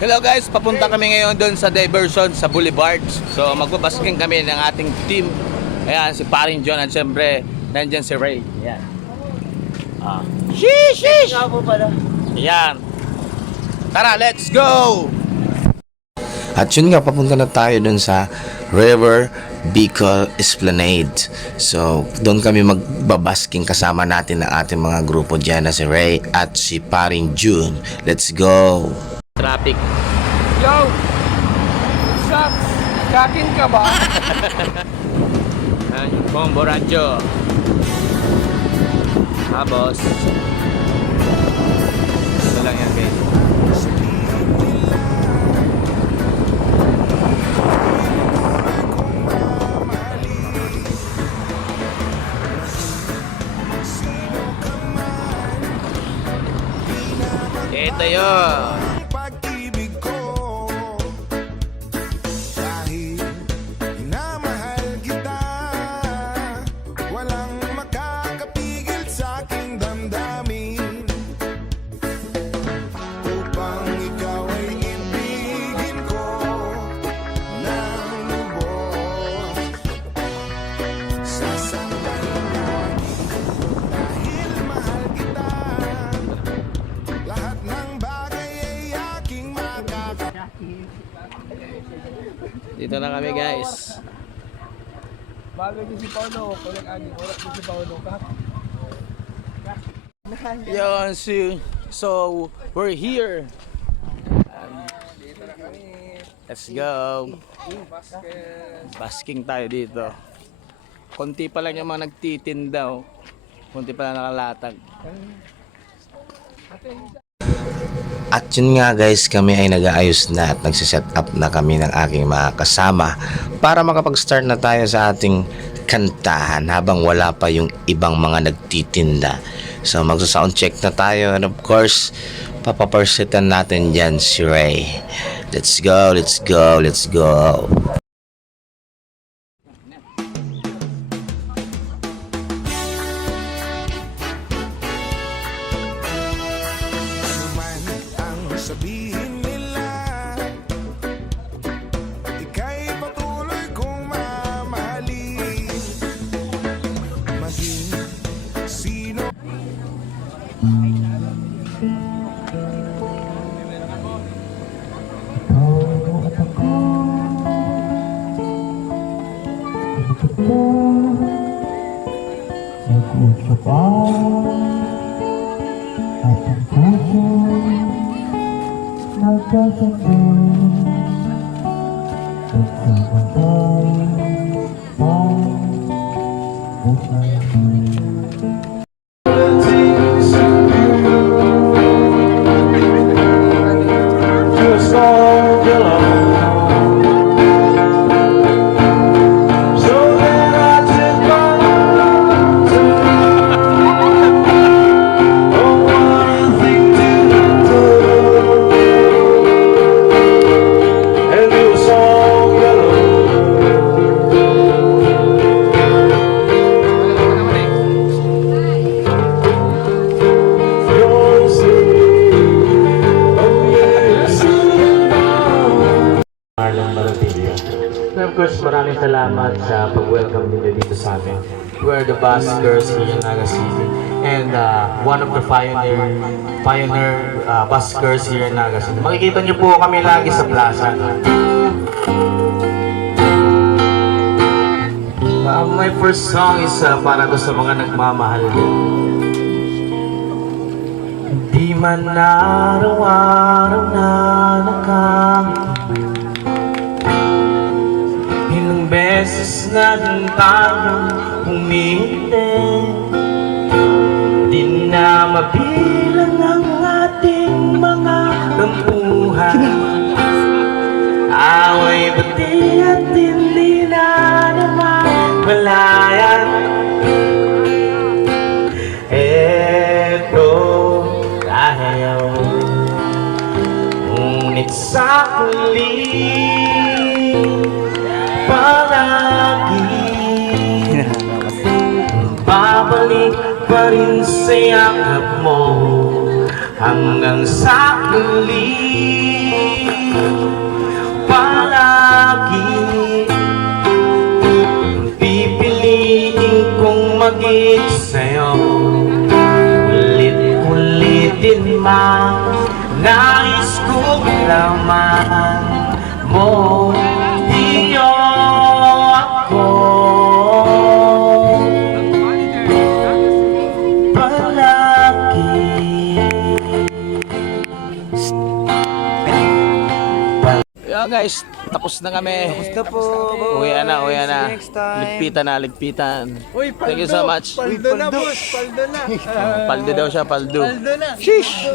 Hello guys, papunta kami ngayon doon sa diversion sa Boulevard. So magbabasking kami ng ating team. Ayan, si Paring John at siyempre nandyan si Ray. Ayan. Sheesh! Nga po pala. Ayan. Tara, let's go! At yun nga, papunta na tayo dun sa River Bicol Esplanade. So, doon kami magbabasking kasama natin ang ating mga grupo dyan na si Ray at si Paring June. Let's go! Traffic. Yo! What's up? Kakin ka ba? Ayan, yung Bombo Radyo. Boss. Ito lang yan guys. Ito yun. Pag-ibig ko, dahil minamahal kita, walang makakapigil sa aking damdamin, upang ikaw ay ibigin ko ng lubos. Sasambay lagi dahil mahal kita, lahat ng bagay ay aking Dito na kami guys. Bagay din si Paolo. Kulang aging oras din si Paolo. Yun, so we're here. Dito na kami. Let's go. Basket. Basking tayo dito. Konti pa lang yung mga nagtitinda. Oh. Konti pa lang nakalatag. At yun nga guys, kami ay nag-aayos na at nagsiset up na kami ng aking mga kasama para makapag-start na tayo sa ating kantahan habang wala pa yung ibang mga nagtitinda. So magsa-sound check na tayo and of course, papapersitan natin dyan si Ray. Let's go, let's go, let's go. man ang sabihin nila, ika'y patuloy kong mamahalin, maging sino. Marlon Maravillo. And of course, maraming salamat sa pag-welcome niyo dito sa amin. We're the buskers here in Naga City and one of the pioneer buskers here in Naga City. Makikita niyo po kami lagi sa plaza. My first song is para to sa mga nagmamahal din. Di man araw-araw na ilang beses na din tayo humindi, di na mabilang ang ating mga tampuhan. Away pati at hindi na naman malayan. Eto dahil ngunit sa huli palagi babalik pa rin sa yakap mo hanggang sa huli. malaman mo iyo ako palagi. Yeah guys, tapos na kami. Tapos na po. Uwi na. Ligpitan na, ligpitan. Uy, paldo. Thank you so much. Paldo na, boss. Paldo na. Paldo daw siya, paldo. Paldo na. Sheesh!